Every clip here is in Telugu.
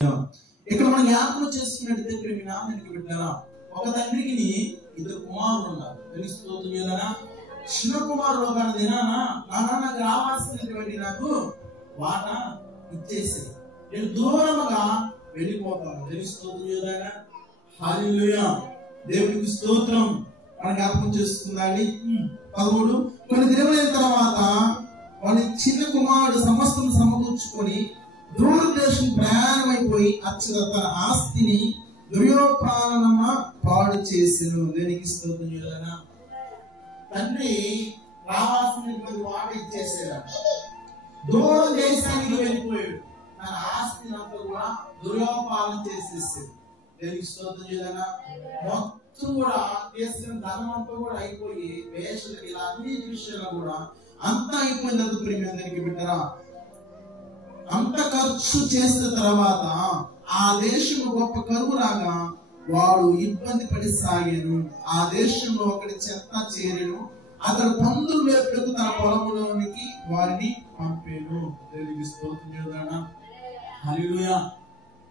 ఇక్కడ మనం జ్ఞాపకం చేసుకున్నట్టు ప్రేమికి పెట్టారా, ఒక తండ్రికి ఇద్దరు కుమారులు ఉన్నారు. తెలుస్తుంది కదా, చిన్న కుమారుడు ఒక దినానా నాకు రావాల్సినటువంటి నాకు వాట ఇచ్చేసి నేను దూరముగా వెళ్ళిపోతాను. తెలుస్తుంది కదా. హల్లెలూయా, దేవుడికి స్తోత్రం. మన జ్ఞాపకం చేసుకుందాండి. 13 కొన్ని దినమైన తర్వాత వాళ్ళ చిన్న కుమారుడు సమస్తం సమకూర్చుకొని దూరదేశం ప్రయాణమైపోయి అచ్చట తన ఆస్తిని దుర్యోపానమ పాడు చేసెను. దేనికి స్తోత్రం చేయాలన్నా, తండ్రి రావాల్సినటువంటి వాట ఇచ్చేసాడు, దూర దేశానికి వెళ్ళిపోయాడు, తన ఆస్తిని అంతా కూడా దుర్యోపానం చేసేసాడు. దేనికి స్తోత్రం చేయాలన్నా, మొత్తం కూడా చేసిన ధనం అంతా కూడా అయిపోయి వేషలకి ఇలా అన్ని విషయాలు కూడా అంతా అయిపోయింది. ప్రేమికి బిడ్డరా, అంత ఖర్చు చేసిన తర్వాత ఆ దేశం గొప్ప కరువు రాగా వాడు ఇబ్బంది పడి సాగాను. ఆ దేశంలో ఒకటి చెత్త చేరెను, అతడు పందులు మేపుటకు తన పొలంలోనికి వారిని పంపాను. హల్లెలూయా.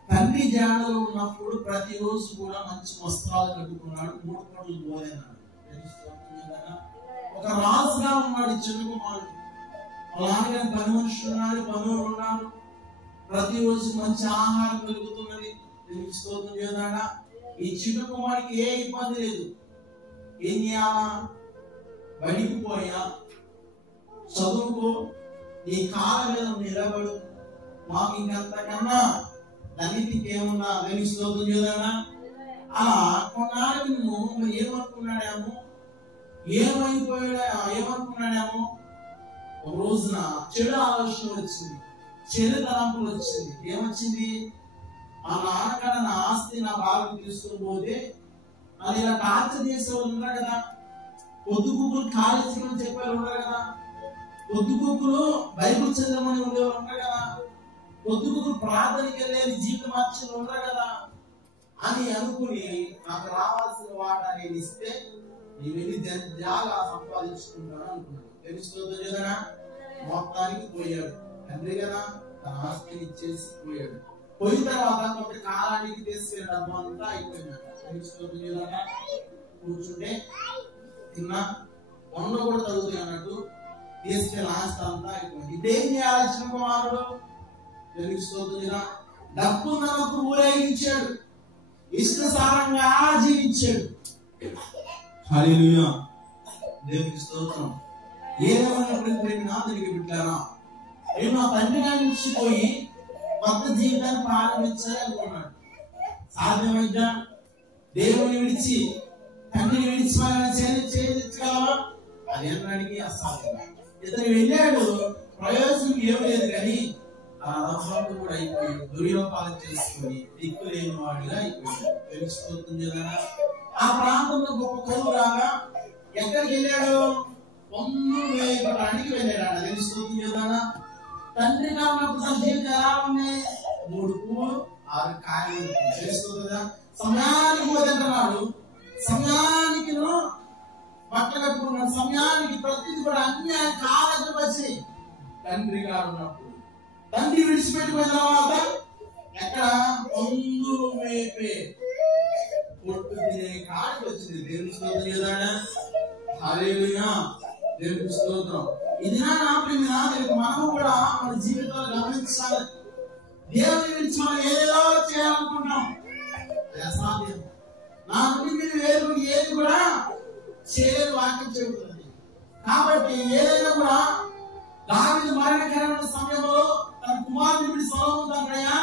తండ్రి జాడలో ఉన్నప్పుడు ప్రతిరోజు కూడా మంచి వస్త్రాలు కట్టుకున్నాడు, 3 పూటలు భోజనాలు. ఒక రాజుగా ఉన్నాడు చిన్న కుమారుడు. అలాగే పని మనుషులు ఉన్నారు, పనులు ఉన్నారు, ప్రతిరోజు మంచి ఆహారం దొరుకుతున్నది. స్తోత్రం చేద్దాడా. ఈ చిన్న కుమారుడికి ఏ ఇబ్బంది లేదు. ఏం చేయాలా, బడికి పోయా, చదువుకో, నీ కాళ్ళ మీద నిలబడు, మాకు ఇంకంతకన్నా దళితికి ఏమన్నా స్తోత్రం చేద్దాడా. అలా కొన్నాళ్ళకి నువ్వు ఏమనుకున్నాడేమో, ఏమనుకున్నాడేమో, ఒక రోజున చెడు ఆలోచన వచ్చింది, చెడు తలంపులు వచ్చింది. ఏమొచ్చింది, మా నాన్నకడ నా ఆస్తి నా బాగా తీసుకుని పోతే అది ఇలా టార్చర్ చేసేవాళ్ళు ఉన్నారు కదా, పొద్దుగుకులు కాలేజీలు చెప్పేవాళ్ళు ఉన్నారు కదా, పొద్దుగుకులు బైబిల్ చదవమని ఉండేవాళ్ళు ఉన్నారు కదా, పొద్దుగుకులు ప్రార్థనకి వెళ్ళేది జీవితం మార్చిన ఉన్నారు కదా అని అనుకుని నాకు రావాల్సిన వాటా నేను ఇస్తే నీ వెళ్ళి జాగా సంపాదించుకుంటాను అనుకున్నాను. తెలుస్తుందో కదా. మొత్తానికి పోయాడు తండ్రి కదా, తన ఆస్తిని ఇచ్చేసి పోయాడు. పోయిన తర్వాత కొంత కాలానికి తీసుకెళ్ళి డబ్బు అంతా అయిపోయిందంట. తెలుస్తుందో కదా. కూర్చుంటే తిన్నా వండ కూడా తగ్గుతాయి అన్నట్టు తీసుకెళ్ళి ఆస్తి అంతా అయిపోయింది. ఇదేం చేయాలి చిన్న కుమారుడు? తెలుస్తుందో కదా. డబ్బు నమ్మకు ఊరేగించాడు, ఇష్టసారంగా జీవించాడు. హల్లెలూయా, దేవునికి స్తోత్రం. ఏదేమైనా తిరిగి పెట్టారా, నేను నా తండ్రి గారి నుంచి పోయి కొత్త జీవితాన్ని ప్రారంభించాలి అనుకున్నాడు. సాధ్యమైందా? దేవుని విడిచి తండ్రిని విడిచి చేయగలవా? అది అన్నాడికి అసాధ్యం. ఇతను వెళ్ళాడు, ప్రయోజనం ఏం లేదు కానీ ఆ రథంతో కూడా అయిపోయాడు, దుర్యోపాలం చేసుకుని దిక్కు లేని వాడిగా అయిపోయాడు. తెలుసుకోతుంది కదా. ఆ ప్రాంతంలో గొప్ప కరువు రాగా ఎక్కడికి వెళ్ళాడు? పందులు మేపడానికి వెళ్ళాడు. తెలుస్తుంది కదా. తండ్రి కారణప్పుడు తన జీవితం ఎలా ఉంది? 3 పూలు 6 కాయలు. తెలుస్తుంది కదా. సమయానికి పోతున్నాడు, సమయానికి బట్టలు కట్టుకున్నాడు, సమయానికి ప్రతిదీ కూడా అన్ని ఆయన కాళ్ళకు వచ్చి తండ్రి గారు ఉన్నప్పుడు తండ్రి విడిచిపెట్టిపోయిన తర్వాత ఎక్కడ పందులు మేపే పొట్టు తినే కాడికి వచ్చింది. దేవుని స్తోత్రం చేద్దాడా. హల్లెలూయా, దేవుని స్తోత్రం. ఇది మనము కూడా మన జీవితంలో గమనించాలి. దేవుని గురించి మనం ఏదో చేయాలనుకుంటాం, అది అసాధ్యం. నా నుండి మీరు ఏది కూడా చేయని వాక్యం చెబుతుంది. కాబట్టి ఏదైనా కూడా దావీదు మరణకరమైన సమయంలో తన కుమారుని విడిచి సొలొమోనుతో,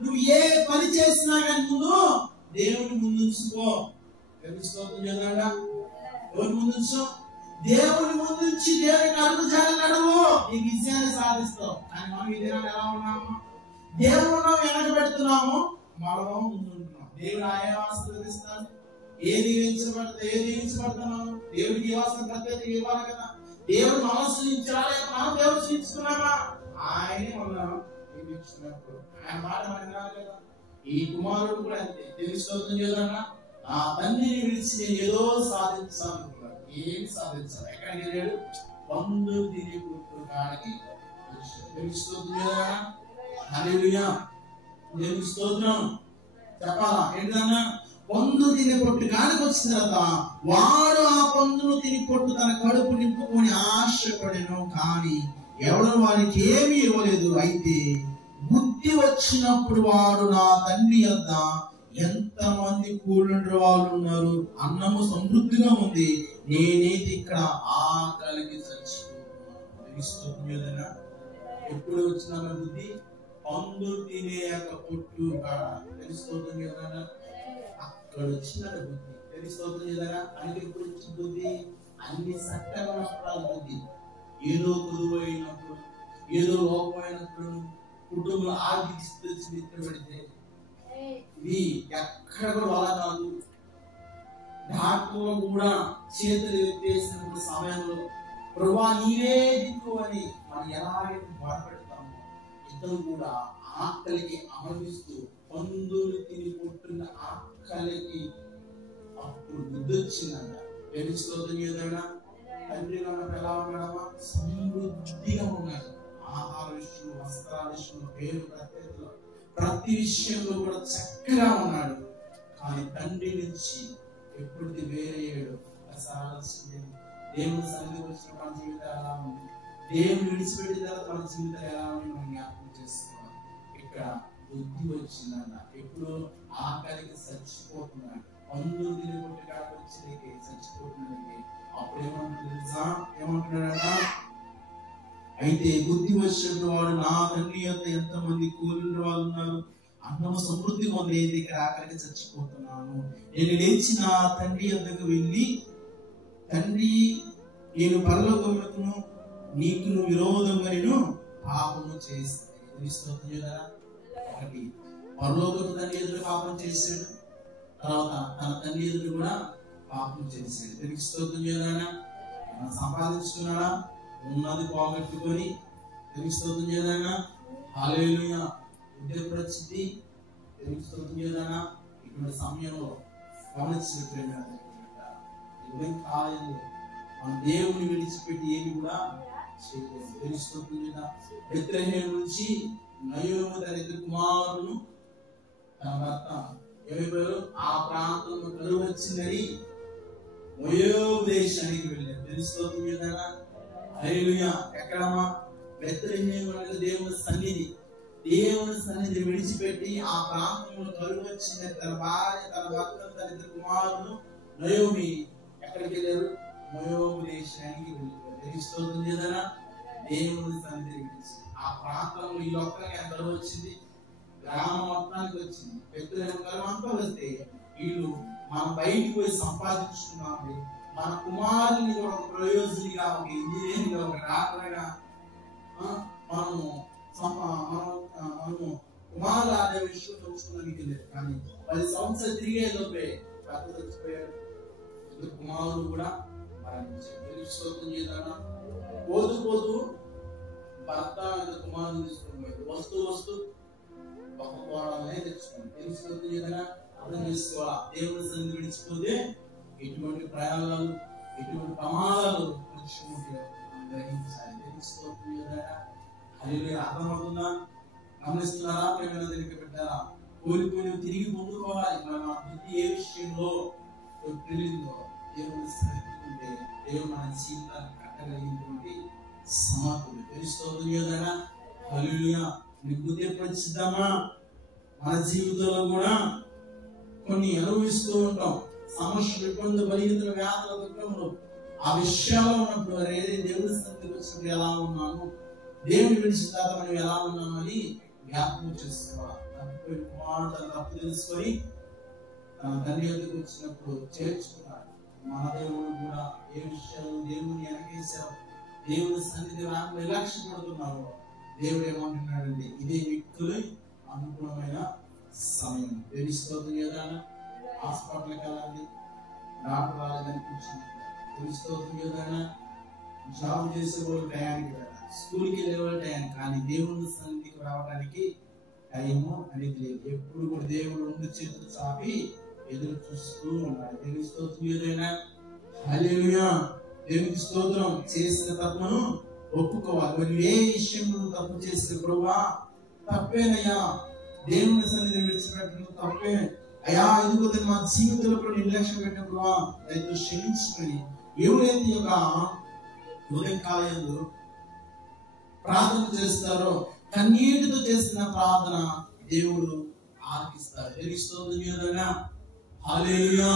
నువ్వు ఏ పని చేసినా కానీ ముందు దేవుని ముందుంచుకో. స్తోత్రం చేద్దాడా. ఎవరి ముందుంచు? దేవుని ముందుంచి దేవుని అడుగు జారి నడువు, ఈ విజయాన్ని సాధిస్తావు. కానీ మనం ఈ దినాలు ఎలా ఉన్నాము? దేవుడు వెనక పెడుతున్నాము, మనము ముందుంటున్నాం. దేవుడు ఆయా ఆశీర్వదిస్తాను. ఏది దీవించబడుతున్నాము, దేవుడికి ఇవ్వాల్సిన ప్రత్యేక ఇవ్వాలి కదా. దేవుడు మనస్సు ఇచ్చారా, మనం దేవుడు సూచించుకున్నామా? ఆయనే మనం దీవించుకున్నప్పుడు ఆయన మాట మనం వినాలి కదా. ఈ కుమారుడు కూడా అంతే. దేవుని స్తోత్రం చేద్దామా. ఆ తండ్రిని విడిచి నేను ఏదో సాధించాలనుకున్నాడు. ఏం సాధించాలి? ఎక్కడికి వెళ్ళాడు? పందులు తిరిగి కూర్చోడానికి. హల్లెలూయా. దేవునికి స్తోత్రం చెప్పాలా ఏంటన్నా? పండు తినే పొట్టు కానికి వచ్చిన తర్వాత వాడు ఆ పండును తిని పొట్టు తన కడుపు నింపుకొని ఆశపడెను, కానీ ఎవడు వారికి ఏమీ ఇవ్వలేదు. అయితే బుద్ధి వచ్చినప్పుడు వాడు నా తండ్రి యొద్ద ఎంతమంది కూలిన వాళ్ళు ఉన్నారు, అన్నము సమృద్ధిగా ఉంది, నేనైతే ఇక్కడ ఆకలికి చచ్చిపోతున్నాను. ఎప్పుడు వచ్చిన బుద్ధి? పండు తినే పొట్టు కాడ తెలుసుకోతుంది కదా, అక్కడ వచ్చిన బుద్ధి తెలుసుకోతుంది కదా. అంటే ఎప్పుడు వచ్చిన బుద్ధి? అన్ని చక్కగా ఉన్నప్పుడు బుద్ధి. ఏదో కొలువు అయినప్పుడు, ఏదో లోపమైనప్పుడు, కుటుంబంలో ఆర్థిక స్థితి పెడితే ఇది ఎక్కడ కూడా అలా కాదు. డాక్టర్లు కూడా చేతులు ఎత్తేసినప్పుడు సమయంలో ప్రభువా నీవే దిక్కు అని మనం ఎలాగైతే బాధపెడతామో, ఇతను కూడా ఆకలికి ఆనందిస్తూ పందులు తిని పుట్టిన ఆకలికి అప్పుడు బుద్ధి వచ్చిందంట. తెలుసుకోవద్దు ఏదైనా తండ్రి ఎలా ఉన్నాడమ్మా? సమృద్ధిగా ఉన్నాడు. ఆహార విషయంలో, వస్త్రాల విషయంలో, పేరు ప్రత్యేకతలో, ప్రతి విషయంలో కూడా చక్కగా ఉన్నాడు. కానీ తండ్రి నుంచి ఎప్పటికీ వేరేడు ఆలోచించింది. దేవుని సన్నిధికి వచ్చిన మన జీవితం ఎలా ఉంది, దేవుని విడిచిపెట్టిన తర్వాత మన జీవితం ఎలా ఉంది మనం జ్ఞాపకం చేసుకోవాలి. ఇక్కడ బుద్ధి వచ్చిందన్న. ఎప్పుడు ఆకలికి చచ్చిపోతున్నాడు, పందులు తిని కొట్టి కాడికి వచ్చి చచ్చిపోతున్నాడు. అప్పుడు ఏమంటున్నాడట? అయితే బుద్ధి వచ్చిన వాడు నా తండ్రి యొక్క ఎంతమంది కూలిన వాళ్ళు ఉన్నారు, అన్నము సమృద్ధిగా ఉంది, అయితే ఇక్కడ ఆకలికి చచ్చిపోతున్నాను. నేను లేచి నా తండ్రి వద్దకు వెళ్ళి, తండ్రి నేను పరలోకమునకును నీకును విరోధంగా నేను పాపము చేస్తాను కదా. ఒకటి పరలోకపు తండ్రి ఎదురు పాపం చేశాడు, తర్వాత తన తండ్రి ఎదురు కూడా పాపం చేశాడు. తిరిగి స్తోత్రం చేయడానా? సంపాదించుకున్నాడా? ఉన్నది పోగొట్టుకొని తిరిగి స్తోత్రం చేయడానా? హల్లెలూయా. ఉద్యోగ పరిస్థితి తిరిగి స్తోత్రం చేయడానా? ఇటువంటి సమయంలో గమనించినట్టు కాలేదు. మన దేవుని విడిచిపెట్టి ఏమి కూడా చేయలేదు. తిరిగి స్తోత్రం చేయడా? బెత్లెహేము నుంచి నయోమి తన ఇద్దరు కుమారులను తన భర్త ఏమైపోయారు? ఆ ప్రాంతంలో కరువు వచ్చిందని మోయాబు దేశానికి వెళ్ళారు. తెలుసుకోవద్దు ఏదైనా? హల్లెలూయా. ఎక్కడమ్మా? బెత్లెహేము అనేది దేవుని సన్నిధి. దేవుని సన్నిధి విడిచిపెట్టి ఆ ప్రాంతంలో కరువు వచ్చిందని తన భార్య, తన భర్త, తన ఇద్దరు కుమారులు నయోమి ఎక్కడికి వెళ్ళారు? మోయాబు దేశానికి వెళ్ళారు. తెలుసుకోవద్దు ఏదైనా? దేవుని సన్నిధి విడిచి ఆ ప్రాంతంలో ఈ ఒక్కరికి ఎంత కరువు వచ్చింది? గ్రామం మొత్తానికి వచ్చింది. బెత్లెహేము అంతా వస్తే వీళ్ళు మనం బయటికి పోయి సంపాదించుకున్నాము, మన కుమారుని కూడా ఒక ప్రయోజనిగా, ఒక ఇంజనీరింగ్, ఒక డాక్టర్గా మనము కుమారులు ఆడే విషయం తెలుసుకోవడానికి లేదు. కానీ 10 సంవత్సరాలు తిరిగేలోపే భర్త చచ్చిపోయాడు, ఇద్దరు కుమారులు కూడా మరణించారు. పోతూ పోతూ భర్త ఇద్దరు కుమారులు తీసుకొని పోయాడు. వస్తూ ఒక కోడలనే తెచ్చుకోండి. తెలుసుకోవద్దు ఏదైనా? అర్థం చేసుకోవాలా? దేవుని సన్నిధి విడిచిపోతే ఎటువంటి ప్రయాణాలు, ఎటువంటి ప్రమాదాలు గ్రహించాలి. తెలుసుకోవద్దు ఏదైనా? హల్లెలూయా. అర్థమవుతుందా? గమనిస్తున్నారా? ప్రేమ దగ్గరికి పెట్టారా? కోల్పోయి తిరిగి పొందుకోవాలి. మన బుద్ధి ఏ విషయంలో తెలియదో దేవుని సన్నిధి ఉంటే దేవుడు మన జీవితాన్ని కట్టగలిగినటువంటి సమర్థుడు. తెలుసుకోవద్దు ఏదైనా? హల్లెలూయా. నీ బుద్ధి ఎప్పుడు వచ్చిద్దామా? మన జీవితంలో కూడా కొన్ని అనుభవిస్తూ ఉంటాం. సమస్యలు, ఇబ్బందులు, బలహీనతలు, వ్యాధుల దుఃఖములు, ఆ విషయాల్లో ఉన్నప్పుడు దేవుని సన్నిధికి వచ్చినప్పుడు ఎలా ఉన్నాను, దేవుని విడిచిన తర్వాత మనం ఎలా ఉన్నామని జ్ఞాపకం చేసుకోవాలి. తప్పిపోయిన కుమారుడు తన తప్పు తెలుసుకొని తన తండ్రి వద్దకు వచ్చినప్పుడు చేర్చుకున్నాడు. మన దేవుడు కూడా ఏ విషయాలు దేవుని వెనకేశావు, దేవుని సన్నిధి రాకుండా నిర్లక్ష్య పడుతున్నారు. దేవుడు ఏమంటున్నాడండి? ఇదే వ్యక్తులు అనుకూలమైన సమయం. తెలుసుకోవద్దు కదా? హాస్పిటల్కి వెళ్ళండి, డాక్టర్ రాలేదని కూర్చుంది. తెలుసుకోవద్దు కదా? జాబ్ చేసే వాళ్ళు టయానికి వెళ్ళాలి, స్కూల్కి వెళ్ళే వాళ్ళు టయానికి. కానీ దేవుని సన్నిధికి రావడానికి టైము అనేది లేదు. ఎప్పుడు కూడా దేవుడు 2 చేతులు చాపి ఎదురు చూస్తూ ఉన్నాడు. తెలుసుకోవద్దు ఏదైనా? హల్లెలూయా. దేవునికి స్తోత్రం. చేసిన తప్పును ఒప్పుకోవాలి. మరి ఏ విషయంలో తప్పు చేస్తే ప్రభువా తప్పేనయ్యా, దేవుని సన్నిధిని విడిచిపెట్టడం తప్పే. అయ్యా ఎందుకంటే మా జీవితంలో కూడా నిర్లక్ష్యం పెట్టినప్పుడు రైతు క్షమించుకొని ఎవరైతే యొక్క ఉదయకాలంలో ప్రార్థన చేస్తారో కన్నీటితో చేసిన ప్రార్థన దేవుడు ఆలకిస్తారు. హల్లెలూయా.